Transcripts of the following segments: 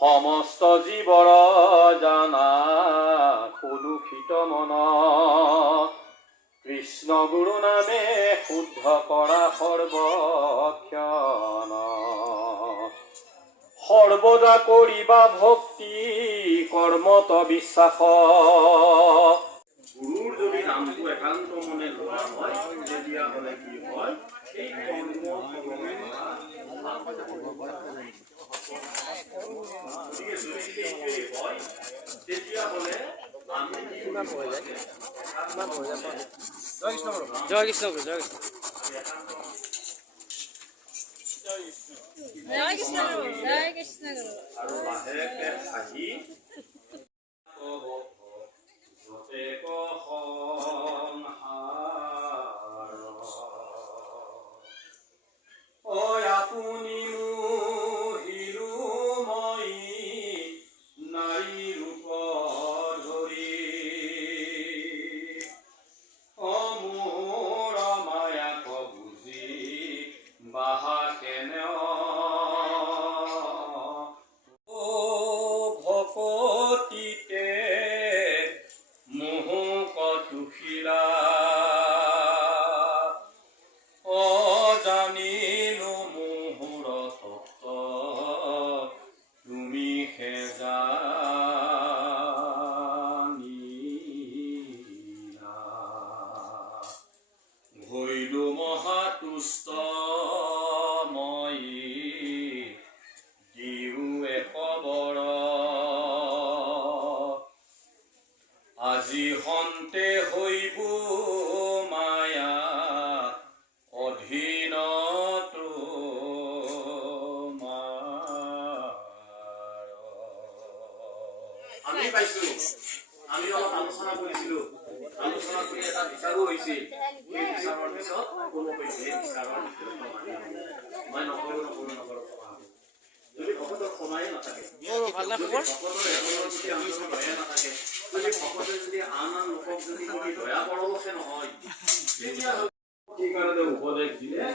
সমস্ত জীৱৰ জানা কলুষিত মন কৃষ্ণ গুৰু নামে শুদ্ধ কৰা সৰ্বক্ষণ সৰ্বদা কৰিবা ভক্তি কৰ্মত বিশ্বাস গুৰুৰ যদি নামটো একান্ত মনে লোৱা হয় তেতিয়া হলে কি হয় এই জয় কৃষ্ণ গুৰু জয় কৃষ্ণ জয় কৃষ্ণ গুৰু জয় কৃষ্ণ গুৰু আৰু লাহেকে আহি আপুনি নাৰী ৰূপ ধৰি মোৰ মায়াক বুজি বাহা কেনে ভকতিতে মোহক দুখিলা অজানিলো মোহৰ তত্ত্ব তুমি হে জানিলা ভৈলো মহাতুষ্ট মই দিও একবৰ আজি হন্তে হইব মায়া অধীন আমি পাইছো আমি অলপ আলোচনা কৰিছিলো আলোচনা কৰি এটা বিচাৰো হৈছিল এই বিচাৰৰ পিছত কোনো কৈছে এই বিচাৰৰ মই নকৰো যদি ভকতৰ ক্ষমাই নাথাকে ভকতৰ এজনৰ যদি আন্দোলন দয়া নাথাকে যদি ভকতে যদি আন আন লোকক যদি কৰি দয়া পৰৱশে নহয় তেতিয়া সেইকাৰণে উপদেশ দিলে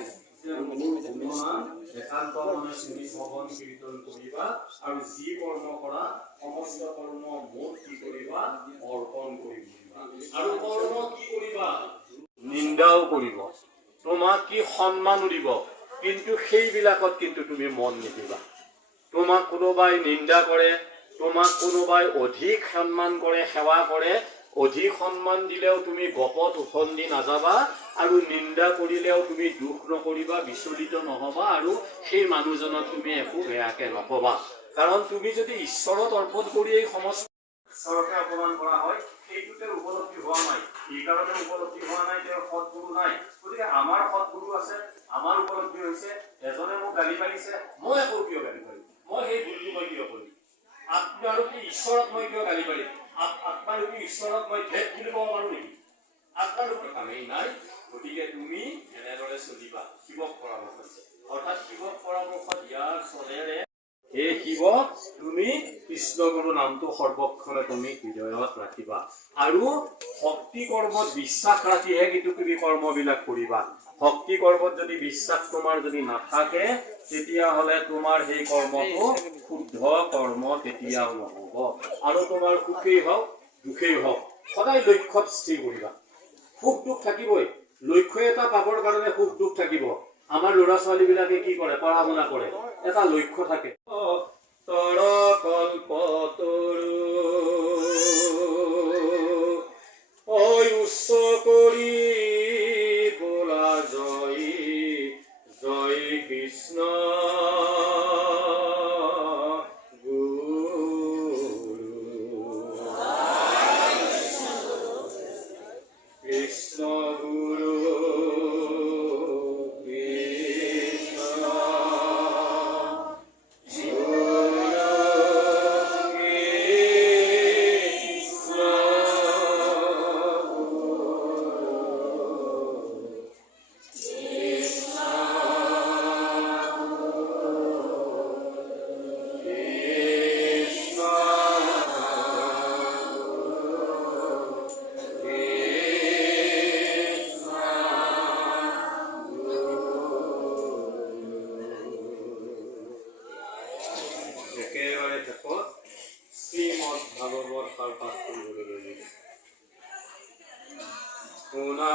যে গুণনাম একান্ত মনে শুনি শ্ৰৱণ কীৰ্তন কৰিবা আৰু যি কৰ্ম কৰা সমস্ত কৰ্ম মোক কি কৰিবা অৰ্পণ কৰি দিবা আৰু কৰ্ম কি কৰিবা নিন্দাও কৰিব তোমাক কি সন্মানো দিব কিন্তু সেইবিলাকত কিন্তু তুমি মন নিদিবা তোমাক কোনোবাই নিন্দা কৰে তোমাক কোনোবাই অধিক সন্মান কৰে সেৱা কৰে অধিক সন্মান দিলেও তুমি গপত উফন্দি নাযাবা আৰু নিন্দা কৰিলেও তুমি দুখ নকৰিবা বিচলিত নহবা আৰু সেই মানুহজনক তুমি একো বেয়াকে নকবা কাৰণ তুমি যদি ঈশ্বৰত অৰ্পণ কৰি এই সমস্ত ঈশ্বৰকে অপমান কৰা হয় সেইটোতে উপলব্ধি হোৱা নাই এইকাৰণে উপলব্ধি হোৱা নাই তেওঁৰ সৎগুৰু নাই গতিকে আমাৰ সৎগুৰু আছে আমাৰ উপলব্ধি হৈছে এজনে মোক গালি পাৰিছে মই একো কিয় গালি পাৰিম মই সেই ভুলটো মই কিয় কৰিম আত্মাৰূপী ঈশ্বৰক মই কিয় গালি পাৰিম আত্মাৰূপী ঈশ্বৰক মই ভেদ বুলি ক'ব পাৰো নেকি আত্মাৰূপী কামেই নাই গতিকে তুমি এনেদৰে চলিবা শিৱক পৰামৰ্শ আছে অৰ্থাৎ শিৱক পৰামৰ্শ দিয়াৰ চলেৰে হে শিৱ তুমি কৃষ্ণ গুৰু নামটো সৰ্বক্ষণে তুমি হৃদয়ত ৰাখিবা আৰু ভক্তি কৰ্মত বিশ্বাস ৰাখিহে কিন্তু তুমি কৰ্মবিলাক কৰিবা ভক্তি কৰ্মত যদি বিশ্বাস তোমাৰ যদি নাথাকে তেতিয়াহ'লে তোমাৰ সেই কৰ্মটো শুদ্ধ কৰ্ম কেতিয়াও নহ'ব আৰু তোমাৰ সুখেই হওক দুখেই হওক সদায় লক্ষ্যত স্থিৰ কৰিবা সুখ দুখ থাকিবই লক্ষ্য এটা পাবৰ কাৰণে সুখ দুখ থাকিব আমাৰ ল'ৰা ছোৱালীবিলাকে কি কৰে পঢ়া শুনা কৰে এটা লক্ষ্য থাকে তৰ কল্পতৰু উচ্চ কৰি বোলা জয় জয় কৃষ্ণ Kৃষ্ণ একেবাৰে শেষত শ্ৰীমদ ভাগৱত সাৰ পাঠ কৰিবলৈ লৈছে। শুনা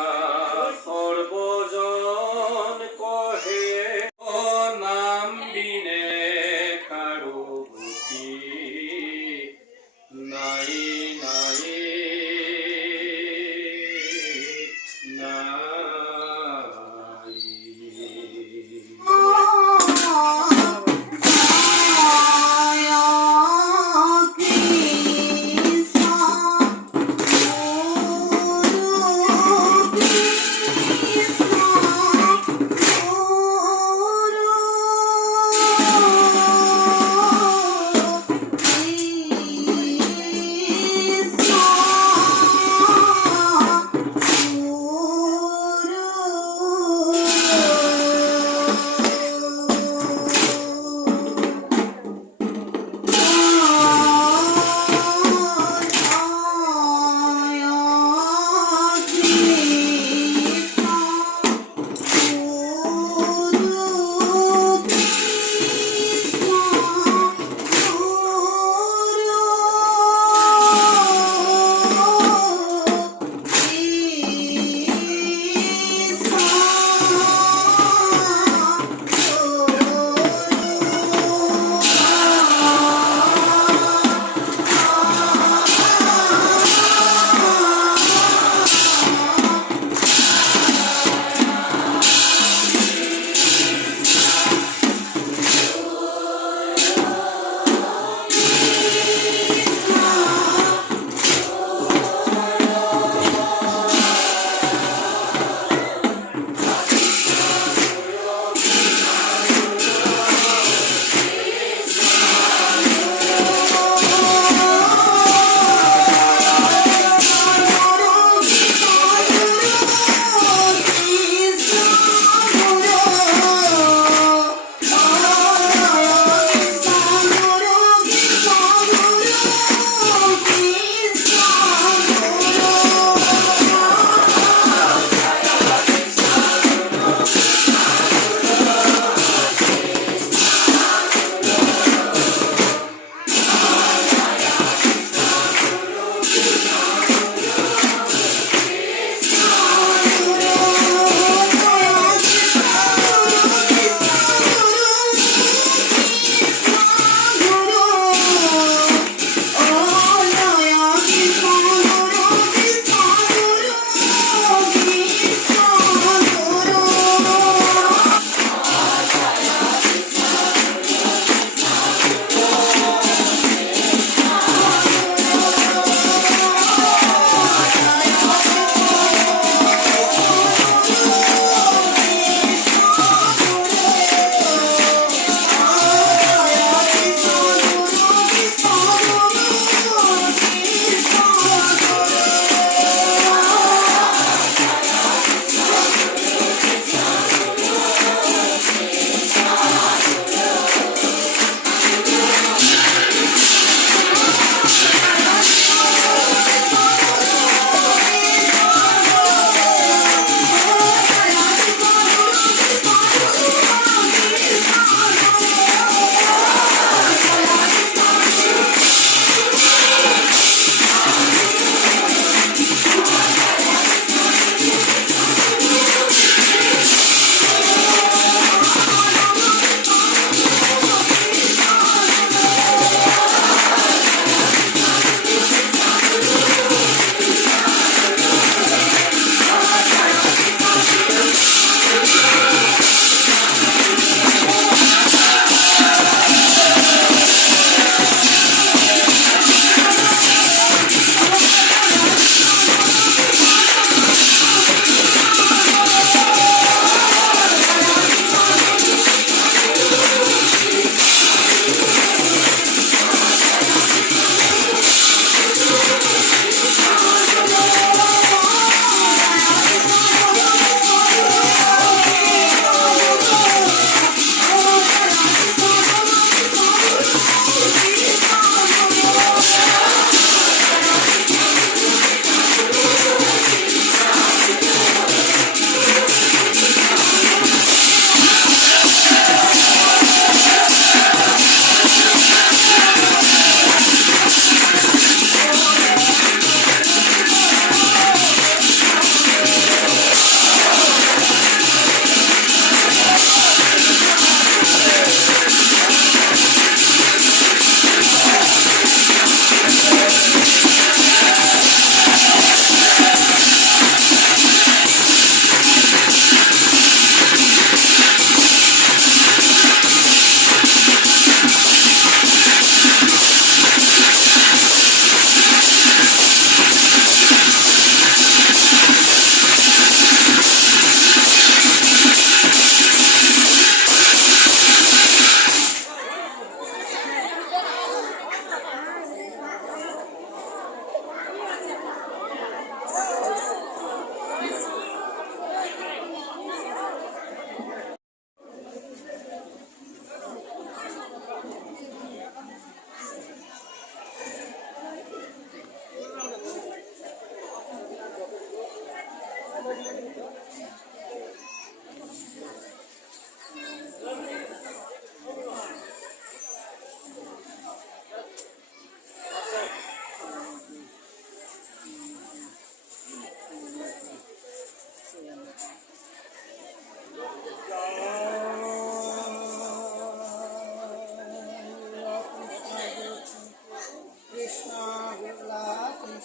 সৰ্বজন কহে নাম বিনে কাৰো গতি নাই নাই Krishna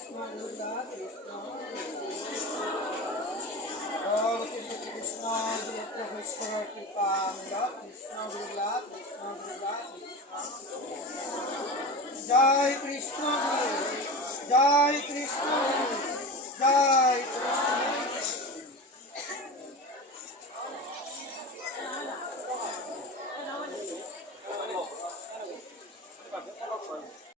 কৃষ্ণ গুরুলা কৃষ্ণ ভগবতী কৃষ্ণ গুরু প্রভেশ্বর কৃপাঙ্গ কৃষ্ণ গুরুলা কৃষ্ণ গুরুলা কৃষ্ণ জয় কৃষ্ণ গুরু জয় কৃষ্ণ গুরু জয় কৃষ্ণ